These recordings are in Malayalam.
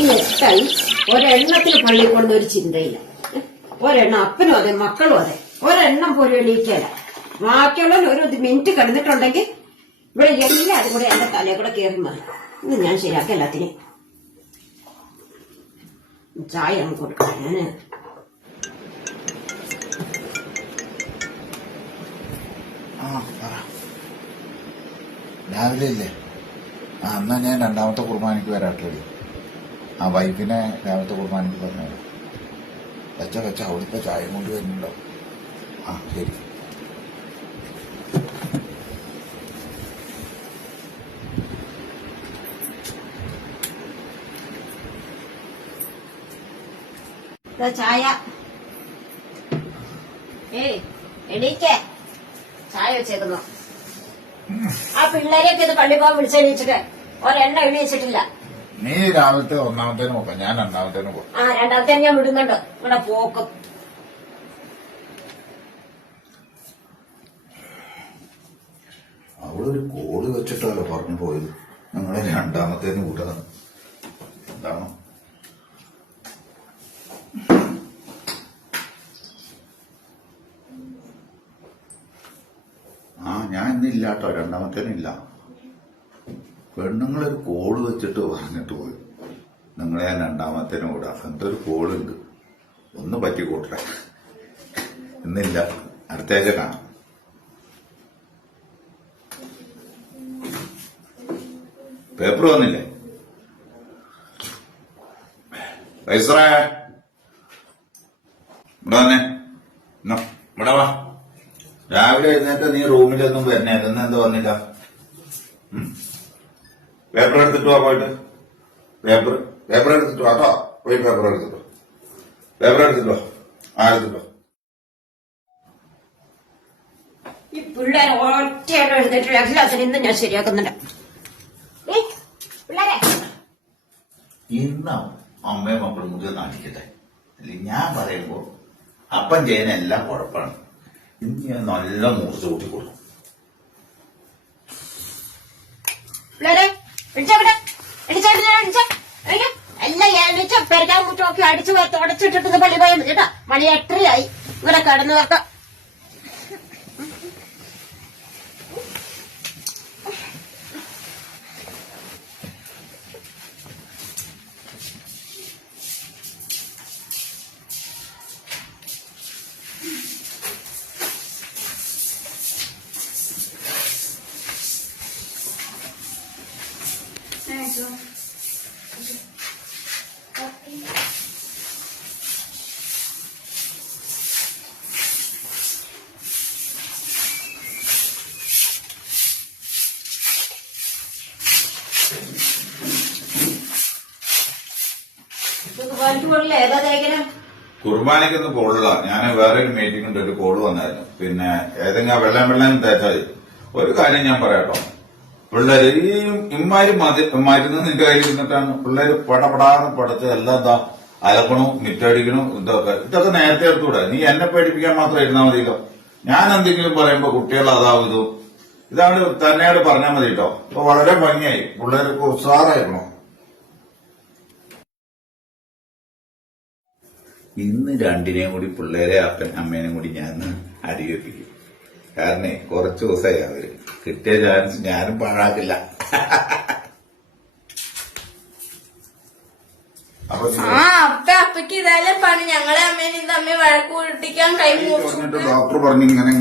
മണി 8 ഒരെണ്ണത്തിന് പള്ളിയിൽ കൊണ്ട ഒരു ചിന്തയില്ല. ഒരെണ്ണം അപ്പനും അതെ മക്കളും അതെ ഒരെണ്ണം പോലും എണീക്കല. ബാക്കിയുള്ളവർ ഒരു മിനിറ്റ് കിടന്നിട്ടുണ്ടെങ്കിൽ ഇവിടെ എല്ലാവരും കൂടെ എന്റെ തലയിൽ കൂടെ കയറി മാറി. ഇന്ന് ഞാൻ ശരിയാക്കി എല്ലാത്തിനും ചായ അങ്ങ് കൊടുക്കാം. ഞാന് രാവിലെ ഇല്ലേ? എന്നാ ഞാൻ രണ്ടാമത്തെ കുർബാനയ്ക്ക് വരാട്ടോ. ആ വൈഫിനെ രാവിലത്തെ കുർബാനയ്ക്ക് പറഞ്ഞു വെച്ച അവിടുത്തെ ചായ കൊണ്ട് വരുന്നുണ്ടോ? ശരി. ചായ എണീക്കേ, ചായ വെച്ചേക്കുന്നു. ആ പിള്ളേരെയൊക്കെ ഇത് പള്ളി പോകാൻ വിളിച്ചെണീച്ചിട്ട് ഒരെണ്ണ എണീച്ചിട്ടില്ല. നീ രാവിലത്തെ ഒന്നാമത്തേന് പോക്കാം, ഞാൻ രണ്ടാമത്തേന് പോകും. രണ്ടാമത്തേന് ഞാൻ വിടുന്നുണ്ട്. ഇവിടെ പോക്കും അവിടെ ഒരു കോള് വെച്ചിട്ടല്ലോ പറഞ്ഞു പോയത്. നിങ്ങളെ രണ്ടാമത്തേന് കൂട്ടതാണ്. എന്താണോ ഞാൻ ഇന്നില്ലാട്ടോ, രണ്ടാമത്തേനില്ല. പെണ്ണുങ്ങളൊരു കോള് വെച്ചിട്ട് പറഞ്ഞിട്ട് പോയി നിങ്ങളെ ഞാൻ രണ്ടാമത്തേനും കൂടാ. എന്തൊരു കോളുണ്ട്, ഒന്ന് പറ്റി കൂട്ടട്ടെ. ഇന്നില്ല, അടുത്താഴ്ച കാണാം. പേപ്പർ വന്നില്ലേ? വൈസ്രേ ഇവിടെ വന്നേ, ഇവിടെ വാ. രാവിലെ എഴുന്നേറ്റ് നീ റൂമിലൊന്നും വരണേ, ഇതൊന്നും എന്താ വന്നില്ല? പേപ്പർ എടുത്തിട്ട് വാ, പോയിട്ട് പേപ്പർ എടുത്തിട്ട് വാട്ടോ. പോയി പേപ്പർ എടുത്തിട്ടോ, എടുത്തിട്ടോ. എടുത്തിട്ടോ. ഈ പിള്ളേരെ ഒറ്റയായിട്ട് എഴുന്നേറ്റ് എല്ലാത്തിനും ഇന്ന് ഞാൻ ശരിയാക്കുന്നുണ്ട്. പിള്ളേരെ ഇന്ന് അമ്മയും മക്കളും മുതൽ കാണിക്കട്ടെ. അല്ലെങ്കിൽ ഞാൻ പറയുമ്പോ അപ്പൻ ചെയ്യുന്ന എല്ലാം കുഴപ്പമാണ്. ഇന്ന് ഞാൻ നല്ല മൂർച്ച കൂട്ടി കൊടുക്കും. പിള്ളേരെ എല്ലാം എണ്ണിച്ച് പെരക്കാൻ മുറ്റമൊക്കെ അടിച്ചു തുടച്ചിട്ടിട്ട് പള്ളി പോയാൽ മതി കേട്ടോ. മണി 8:30 ഇവിടെ കടന്നു നോക്കാം. കുർബാനയ്ക്കൊന്നും പോളില്ല. ഞാൻ വേറെ ഒരു മീറ്റിംഗ് ഉണ്ട്, ഒരു കോള് വന്നായിരുന്നു. പിന്നെ ഏതെങ്കിലും വെള്ളം തേച്ചാൽ ഒരു കാര്യം ഞാൻ പറയാട്ടോ. പിള്ളേര് ഈ ഇമ്മാര് മരുന്ന് നിന്റെ കയ്യിൽ ഇരുന്നിട്ടാണ് പിള്ളേര് പടപടാന്ന് പടച്ച് എല്ലാം എന്താ അലക്കണു, മിറ്റടിക്കണു. ഇതൊക്കെ നേരത്തെ എടുത്തൂടെ? നീ എന്നെ പേടിപ്പിക്കാൻ മാത്രം ഇരുന്നാൽ മതിയല്ലോ. ഞാൻ എന്തെങ്കിലും പറയുമ്പോ കുട്ടികൾ അതാവും ഇതാണ് തന്നെയോട് പറഞ്ഞാൽ മതി കേട്ടോ. ഇപ്പൊ വളരെ ഭംഗിയായി, പിള്ളേർക്ക് ഉത്സാഹമായിരുന്നു. ഇന്ന് രണ്ടിനെയും കൂടി പിള്ളേരെ അമ്മേനെയും കൂടി ഞാൻ അടിവെപ്പിക്കും. കാരണം കുറച്ചു ദിവസമായി അവര് കിട്ടിയ ചാൻസ് ഞാനും പാഴാക്കില്ല. അപ്പക്ക് ഇതല്ലേ പണി. ഞങ്ങളെ അമ്മേനെ തമ്മിൽ വഴക്ക് കൂട്ടിക്കാൻ ഡോക്ടർ പറഞ്ഞു ഇങ്ങനെ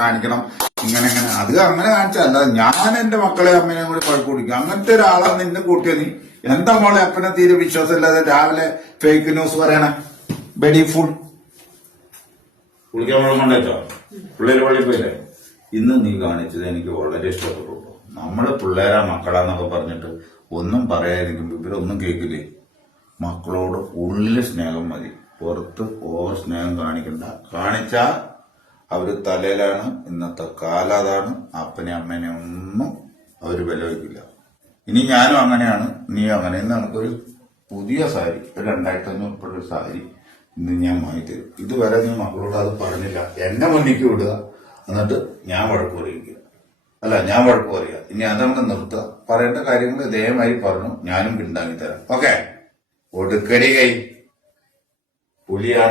കാണിക്കണം, ഇങ്ങനെ അത് അങ്ങനെ കാണിച്ചല്ല. ഞാൻ എന്റെ മക്കളെ അമ്മേനെയും കൂടി വഴക്ക് കൂടിക്കും. അങ്ങനത്തെ ഒരാളാണ് നിന്നെ കൂട്ടിയത്. നീ എന്താ മോളെ അപ്പനെ തീരെ വിശ്വാസമില്ലാതെ രാവിലെ ഫേക്ക് ന്യൂസ് പറയണേ? ബെഡി ഫുൾ കുളിക്കാൻ വെള്ളം കൊണ്ടേച്ചോ? പിള്ളേര് പള്ളി പോയില്ലേ? ഇന്ന് നീ കാണിച്ചത് എനിക്ക് വളരെ ഇഷ്ടപ്പെട്ടു. നമ്മള് പിള്ളേരാ മക്കളാന്നൊക്കെ പറഞ്ഞിട്ട് ഒന്നും പറയാതിരിക്കുമ്പോ ഇവരൊന്നും കേൾക്കില്ലേ. മക്കളോട് ഉള്ളിൽ സ്നേഹം മതി, പുറത്ത് ഓവർ സ്നേഹം കാണിക്കണ്ട. കാണിച്ചാ അവര് തലയിലാണ്. ഇന്നത്തെ കാലം അതാണ്. അപ്പനെ അമ്മേനെ ഒന്നും അവര് വില വയ്ക്കില്ല. ഇനി ഞാനും അങ്ങനെയാണ്, നീ അങ്ങനെ. ഇന്ന് നമുക്കൊരു പുതിയ സാരി, 2500 സാരി ഇന്ന് ഞാൻ വാങ്ങിത്തരും. ഇതുവരെ നീ മക്കളോട് അത് പറഞ്ഞില്ല. എന്നെ മുന്നിക്ക് വിടുക, എന്നിട്ട് ഞാൻ വഴക്ക് പറയുക. ഞാൻ വഴക്ക് പറയുക. ഇനി അതങ്ങ് നിർത്തുക. പറയേണ്ട കാര്യങ്ങൾ ഇതേമാതിരി പറഞ്ഞു, ഞാനും പിന്താങ്ങി തരാം. ഓക്കെ? ഒടുക്കടി കൈ പുലിയാണ്